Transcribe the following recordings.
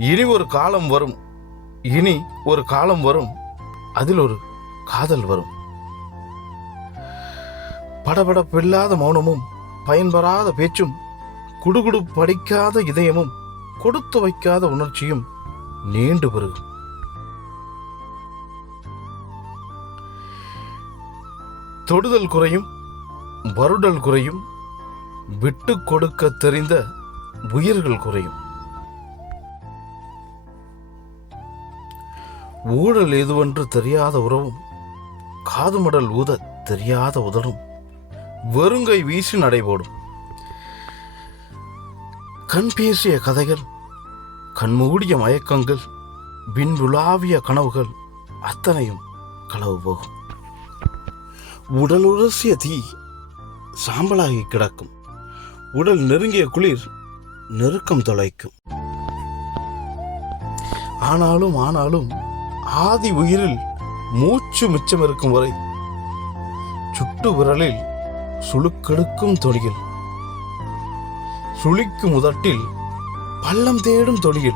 இனி ஒரு காலம் வரும். இனி ஒரு காலம் வரும். அதில் ஒரு காதல் வரும். படபடப்பில்லாத மௌனமும் பயன்பெறாத பேச்சும் குடுகுடு படிக்காத இதயமும் கொடுத்து வைக்காத உணர்ச்சியும் நீண்டு பெருகும். தொடுதல் குறையும் வருடல் குறையும் விட்டு கொடுக்க தெரிந்த உயிர்கள் குறையும். ஊழல் எதுவென்று தெரியாத உறவும் காதுமடல் ஊத தெரியாத உதடும் வெறுங்கை வீசி நடைபோடும். கண் பேசிய கதைகள் கண்மூடிய மயக்கங்கள் விண்விழாவிய கனவுகள் அத்தனையும் களவு போகும். உடல் உரசிய தீ சாம்பலாகி கிடக்கும். உடல் நெருங்கிய குளிர் நெருக்கம் தொலைக்கும். ஆனாலும் ஆனாலும் ஆதி உயிரில் மூச்சு மிச்சம் இருக்கும் வரை சுட்டு விரலில் சுளுக்கெடுக்கும் தொழில். சுழிக்கும் உதட்டில் பள்ளம் தேடும் தொழில்.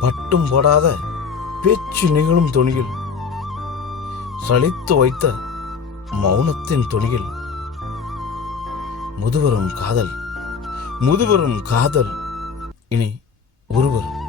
பட்டும் போடாத பேச்சு நிகழும் தொனியில் சளித்து வைத்த மௌனத்தின் தொனியில் முதுவரும் காதல் முதுவரும் காதல் இனி ஒருவரும்